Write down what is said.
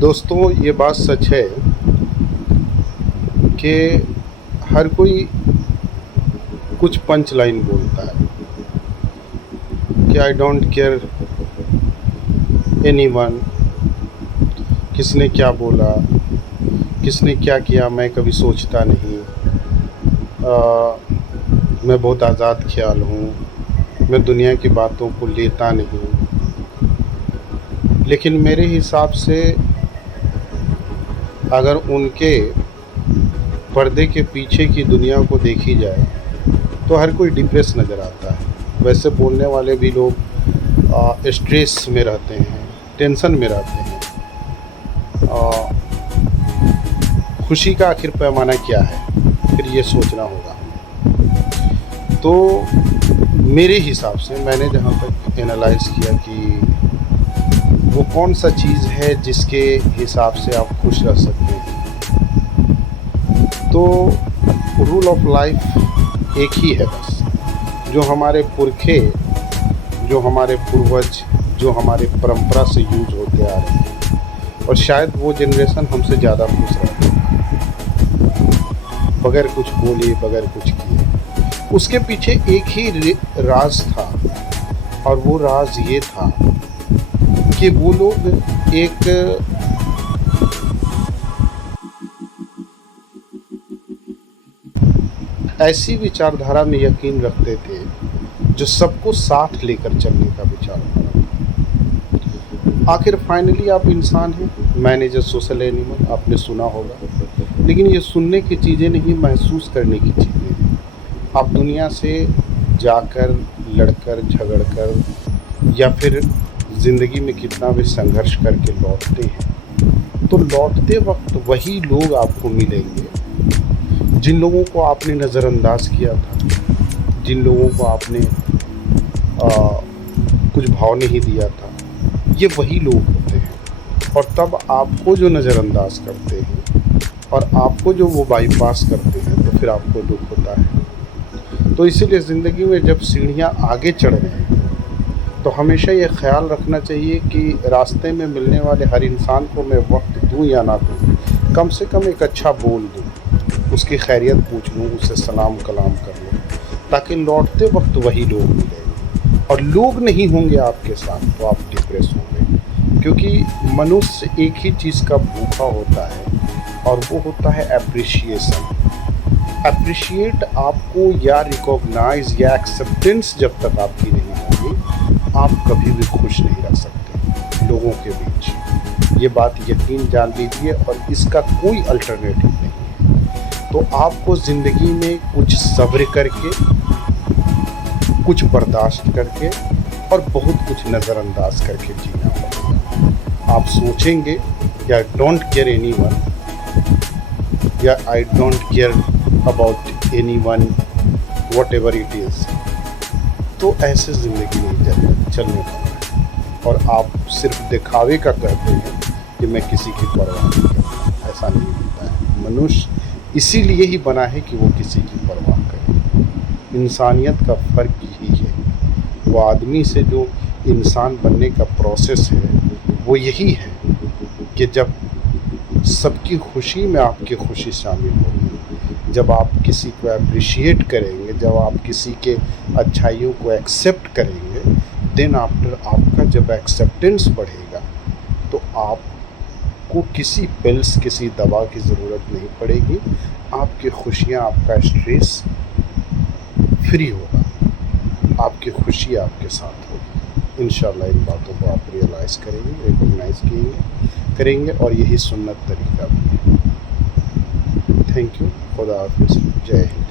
दोस्तों, ये बात सच है कि हर कोई कुछ पंच लाइन बोलता है कि आई डोंट केयर एनीवन, किसने क्या बोला, किसने क्या किया मैं कभी सोचता नहीं। मैं बहुत आज़ाद ख्याल हूँ, मैं दुनिया की बातों को लेता नहीं। लेकिन मेरे हिसाब से अगर उनके पर्दे के पीछे की दुनिया को देखी जाए तो हर कोई डिप्रेस नज़र आता है। वैसे बोलने वाले भी लोग स्ट्रेस में रहते हैं, टेंशन में रहते हैं। खुशी का आखिर पैमाना क्या है, फिर ये सोचना होगा हमें। तो मेरे हिसाब से मैंने जहाँ तक एनालाइज़ किया कि वो कौन सा चीज़ है जिसके हिसाब से आप खुश रह सकते हैं, तो रूल ऑफ लाइफ एक ही है बस। जो हमारे पुरखे, जो हमारे पूर्वज, जो हमारे परंपरा से यूज होते आ रहे हैं, और शायद वो जनरेशन हमसे ज़्यादा खुश रहती है बगैर कुछ बोले, बगैर कुछ किए। उसके पीछे एक ही राज था, और वो राज ये था कि वो लोग एक ऐसी विचारधारा में यकीन रखते थे जो सबको साथ लेकर चलने का विचारधारा था। आखिर फाइनली आप इंसान हैं, man is a social animal, आपने सुना होगा। लेकिन ये सुनने की चीज़ें नहीं, महसूस करने की चीज़ें हैं। आप दुनिया से जाकर, लड़कर, झगड़कर, या फिर ज़िंदगी में कितना भी संघर्ष करके लौटते हैं, तो लौटते वक्त वही लोग आपको मिलेंगे जिन लोगों को आपने नज़रअंदाज किया था, जिन लोगों को आपने कुछ भाव नहीं दिया था। ये वही लोग होते हैं। और तब आपको जो नज़रअंदाज करते हैं और आपको जो वो बाईपास करते हैं, तो फिर आपको दुख होता है। तो इसीलिए ज़िंदगी में जब सीढ़ियाँ आगे चढ़ रहे हैं, तो हमेशा ये ख्याल रखना चाहिए कि रास्ते में मिलने वाले हर इंसान को मैं वक्त दूँ या ना दूँ, कम से कम एक अच्छा बोल दूँ, उसकी खैरियत पूछ लूँ, उससे सलाम कलाम कर लूँ, ताकि लौटते वक्त वही लोग मिलेंगे। और लोग नहीं होंगे आपके साथ तो आप डिप्रेस होंगे, क्योंकि मनुष्य एक ही चीज़ का भूखा होता है, और वो होता है एप्रिशिएशन। एप्रिशिएट आपको या रिकॉग्नाइज या एक्सेप्टेंस जब तक आपकी नहीं होगी, आप कभी भी खुश नहीं रह सकते लोगों के बीच। ये बात यकीन जान लीजिए, और इसका कोई अल्टरनेटिव नहीं है। तो आपको ज़िंदगी में कुछ सब्र करके, कुछ बर्दाश्त करके, और बहुत कुछ नज़रअंदाज करके जीना पड़ेगा। आप सोचेंगे कि आई डोंट केयर एनीवन, या I don't care about anyone, whatever it is, तो ऐसे ज़िंदगी नहीं चलने वाला है। और आप सिर्फ दिखावे का कहते हैं कि मैं किसी की परवाह नहीं करता, ऐसा नहीं होता है। मनुष्य इसीलिए ही बना है कि वो किसी की परवाह करे। इंसानियत का फ़र्क यही है। वो आदमी से जो इंसान बनने का प्रोसेस है, वो यही है कि जब सबकी खुशी में आपकी खुशी शामिल होगी, जब आप किसी को अप्रिशिएट करेंगे, जब आप किसी के अच्छाइयों को एक्सेप्ट करेंगे, देन आफ्टर आपका जब एक्सेप्टेंस बढ़ेगा, तो आपको किसी पिल्स, किसी दवा की ज़रूरत नहीं पड़ेगी। आपकी खुशियाँ, आपका स्ट्रेस फ्री होगा, आपकी खुशी आपके साथ होगी। इंशाल्लाह इन बातों को आप रियलाइज़ करेंगे, रिकॉग्नाइज़ करेंगे, और यही सुन्नत तरीका भी है। Thank you. खुदा हाफिज़। जय हिंद।